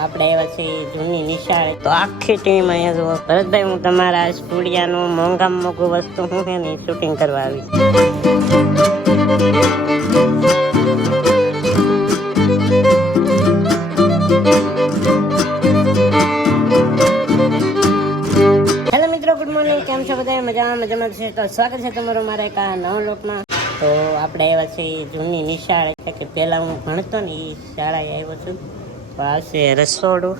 આપણે આવ્યા છીએ જૂની નિશાળ. તો આખી ટીમ અહીંયા જુઓ. ભરતભાઈ, હું તમારા સ્ટુડિયાનું મોંઘામાં મોંઘું વસ્તુ હું છે ને શૂટિંગ કરવા આવી. હેલો મિત્રો ગુડ મોર્નિંગ કેમ છો બધા? મજામાં મજામાં છે? તો સ્વાગત છે તમારું મારા એક આ લોકમાં તો આપણે આવ્યા છીએ જૂની નિશાળ. એટલે કે પહેલાં હું ભણતો ને એ શાળાએ આવ્યો છું. છે રસોડું.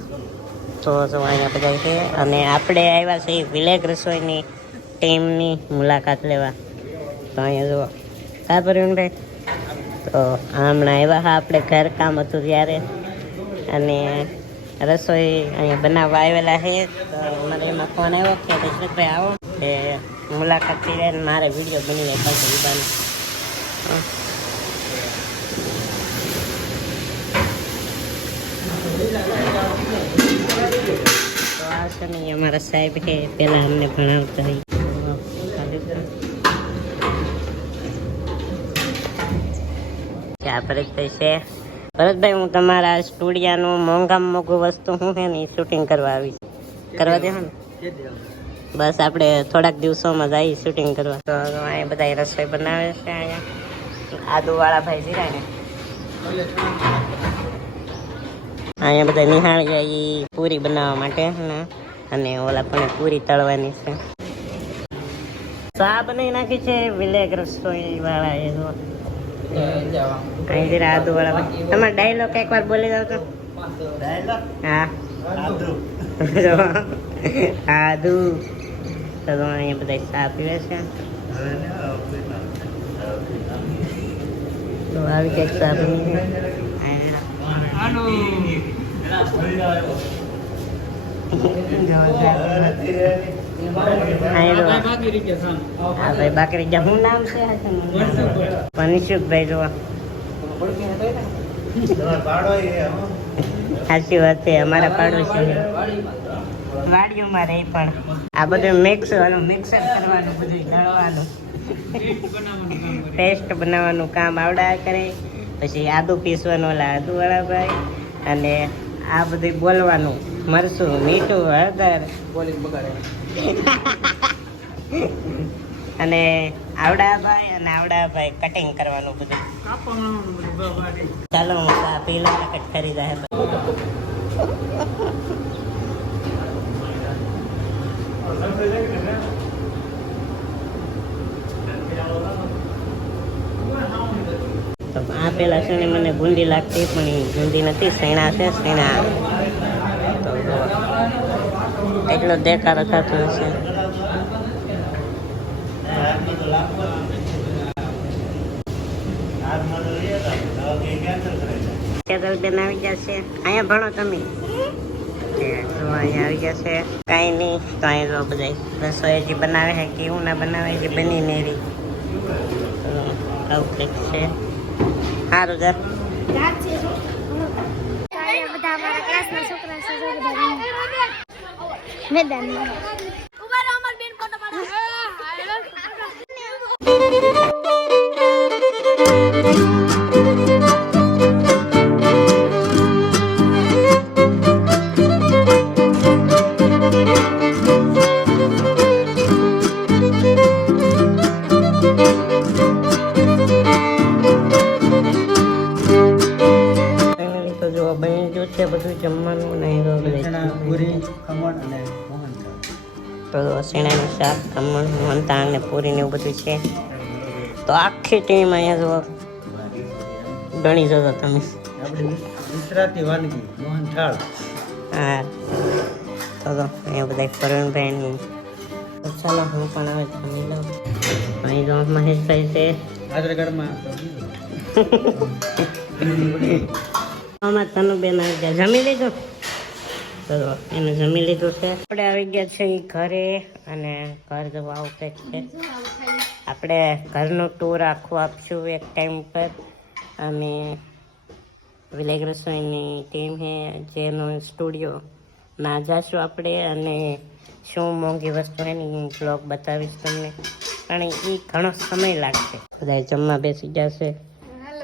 તો અહીંયા બધા છે. અને આપણે આવ્યા છીએ વિલેજ રસોઈની ટીમની મુલાકાત લેવા. તો અહીંયા જુઓ. કા પ્રવીણભાઈ? તો હમણાં આવ્યા હા, આપણે ઘરકામ હતું ત્યારે. અને રસોઈ અહીંયા બનાવવા આવેલા છે. તો મને એમાં ફોન આવ્યો કે દશરથભાઈ આવો. એ મુલાકાત ને મારે વીડિયો બની જાય. પાછો વિબાનો છે ને અમારા સાહેબ છે પહેલાં અમને ભણાવતા હોય ભરતભાઈ છે ભરતભાઈ, હું તમારા સ્ટુડિયાનું મોંઘામાં મોંઘું વસ્તુ હું છે ને શૂટિંગ કરવા આવી કરવા દે ને? બસ આપણે થોડાક દિવસોમાં જઈએ શૂટિંગ કરવા. તો અહીંયા બધા રસોઈ બનાવે છે અહીંયા. આદુવાળા ભાઈ જીરા ને. અહીંયા બધા નિહાળ જાય એ પૂરી બનાવવા માટે અને ઓલા પણ પૂરી તળવાની છે. ચા બનાવી નાખી છે વિલેજ રસોઈ વાળા એ જો. અહીં આદુ વાળા ડાયલોગ એકવાર બોલી દો તો. હા. આદુ. તો અહીંયા બધા ચા પીવે છે. તો આવી કંઈક ચા પીવી ભાઈ બાકરી જા હું નામ છે મનીષુકભાઈ જો સાચી વાત છે અમારા પાડોશી વાડીઓમાં રહી પણ આ બધું મિક્સ મિક્સર કરવાનું બધું દળવાનું પેસ્ટ બનાવવાનું કામ આવડા કરે પછી આદુ પીસવાનું ઓલા આદુવાળા ભાઈ અને આ બધું બોલવાનું. મરસું મીઠું હળદર. અને આવડાભાઈ અને આવડાભાઈ કટિંગ કરવાનું બધું. ચાલો હું પેલા કટ કરી હે તો આ છે ને મને ગુંદી લાગતી, પણ એ ગુંદી નથી સૈણા છે સૈણા તો એટલો દેખાડો થતો હશે. કેતલ બેન આવી જશે અહીંયા ભણો તમે. અહીંયા આવી જશે કાંઈ નહીં, તો અહીં જો બધા રસોઈ જે બનાવે છે કેવું ના બનાવે છે બની નેરી આવું કંઈક છે. સારું જા મેદાનમાં. ઊભા રહો પૂરી ખમણ અને તો શેણાનું શાક ખમણ મોહનતાણ ને પૂરી ને એવું બધું છે. તો આખી ટીમ અહીંયા જો ગણી જતો તમે. ગુજરાતી વાનગી મોહનથાળ હા. તો તો અહીંયા બધા ફરણભાઈ તો ચાલો હું પણ હવે જમી લઉં. અહીં જો મહેશભાઈ છે. આધારકાર્ડમાં આમાં તનુ બેન આવી ગયા. જમી લીધું? તો એને જમી લીધું છે. આપણે આવી ગયા છે ઘરે અને ઘર જવા આવું છે. આપણે ઘરનો ટૂર આખું આપશું એક ટાઈમ પર અને વિલેજ રસોઈની ટીમ છે, જેનો સ્ટુડિયો ના જાશું આપણે અને શું મોંઘી વસ્તુ એની બ્લોગ બતાવીશ તમને. પણ એ ઘણો સમય લાગશે. બધા જમવા બેસી જશે.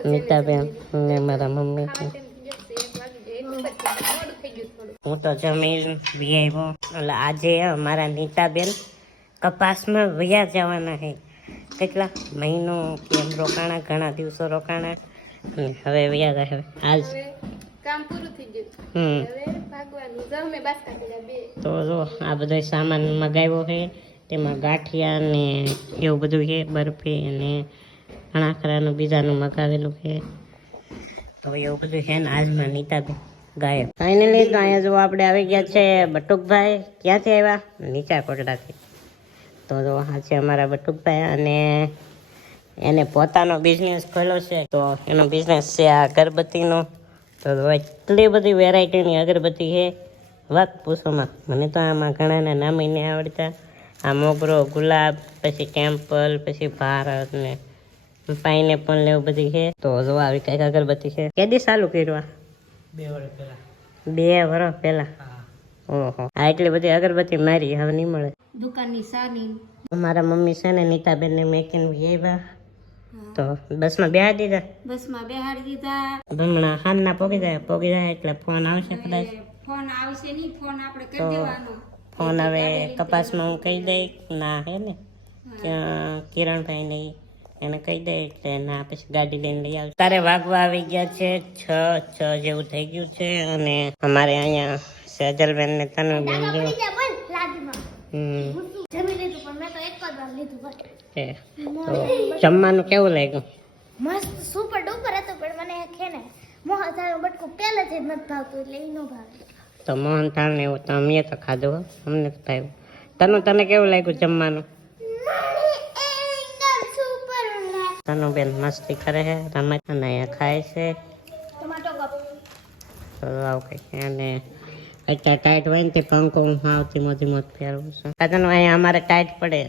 નીતાબેન ને મારા મમ્મી. હું તો જમીન વીઆઈવો એટલે આજે અમારા નીતાબેન કપાસમાં વયા જવાના છે. કેટલા? મહિનો કેમ રોકાણા ઘણા દિવસો રોકાણા. અને હવે વયા જાય આજ. કામ પૂરું થઈ ગયું. તો જો આ બધો સામાન મગાવ્યો છે. તેમાં ગાંઠિયા ને એવું બધું છે બરફી અને ઘણા ખરાનું બીજાનું મગાવેલું છે. તો એવું બધું છે ને આજમાં નીતાબેન. ગાયબ. ફાઇનલી તો અહીંયા જો આપણે આવી ગયા છે બટુકભાઈ. ક્યાંથી આવ્યા? નીચા કોટડાથી તો જો આ છે અમારા બટુકભાઈ અને એને પોતાનો બિઝનેસ ખોલ્યો છે. તો એનો બિઝનેસ છે આ અગરબત્તીનો. તો એટલી બધી વેરાયટીની અગરબત્તી છે. વાત પૂછોમાં મને તો આમાં ઘણાના નામ એને આવડતા. આ મોગરો, ગુલાબ, પછી ટેમ્પલ, પછી ભારત ને પાઇનેપલ ને એવું બધી છે. તો જો આવી કંઈક અગરબત્તી છે. કેદી ચાલુ કર્યું બે વર્ષ પહેલા. બે વર્ષ પહેલા? ઓહો. આ એટલી બધી અગરબત્તી મારી હવે નહીં મળે. દુકાનની સાની. મારા મમ્મી છે ને નીતાબેનને મેકીન ગયા તો બસમાં બેહા દીધા? બસમાં બેહાડી દીધા. હમણાં હાલના પોગી જાય પોગી જાય એટલે ફોન આવશે કદાચ. ફોન આવશે નહીં ફોન આપણે કરી તો દેવાનો. ફોન હવે કપાસમાં હું કહી દઈ ના હે ને. ત્યાં કિરણભાઈ નહીં એને કહી દે એટલે ના પછી ગાડી લઈને લઈ આવશે તારે વાગવા આવી ગયા છે છ છ જેવું થઈ ગયું છે અને અમારે અહીંયા સેજલબેન ને તને બેન જમવાનું કેવું લાગ્યું? મસ્ત સુપર ડુપર હતું પણ મને છે ને મોહન બટકું પહેલેથી જ નથી ભાવતું એટલે એનો ભાવ. તો મોહન થાળ ને એવું તો અમે તો ખાધું અમને તો ભાવ્યું. તને તને કેવું લાગ્યું જમવાનું? તનુ બેન મસ્તી કરે છે રમત અને ખાય છે. તો આવું કંઈક અને અત્યારે ટાઈટ હોય ને તે પંખો હું ધીમો ધીમો જ ફેરવું છું. કાદન અહીંયા અમારે ટાઈટ પડે.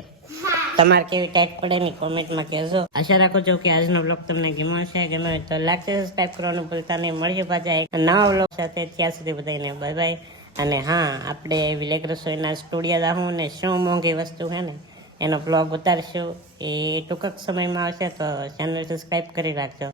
તમારે કેવી ટાઈટ પડે ની કોમેન્ટમાં કહેજો. આશા રાખો છો કે આજનો બ્લોગ તમને ગમ્યો છે ગમ્યો હોય તો લાઈક સબસ્ક્રાઈબ કરવાનું ભૂલતા નહીં. મળીએ પાછા એક નવા બ્લોગ સાથે. ત્યાં સુધી બધાને બાય બાય અને હા આપણે વિલેક રસોઈના સ્ટુડિયો જાઉં ને શું મોંઘી વસ્તુ છે ને? એનો બ્લોગ ઉતારશું. એ ટૂંક સમયમાં આવશે તો ચેનલ સબસ્ક્રાઈબ કરી રાખજો.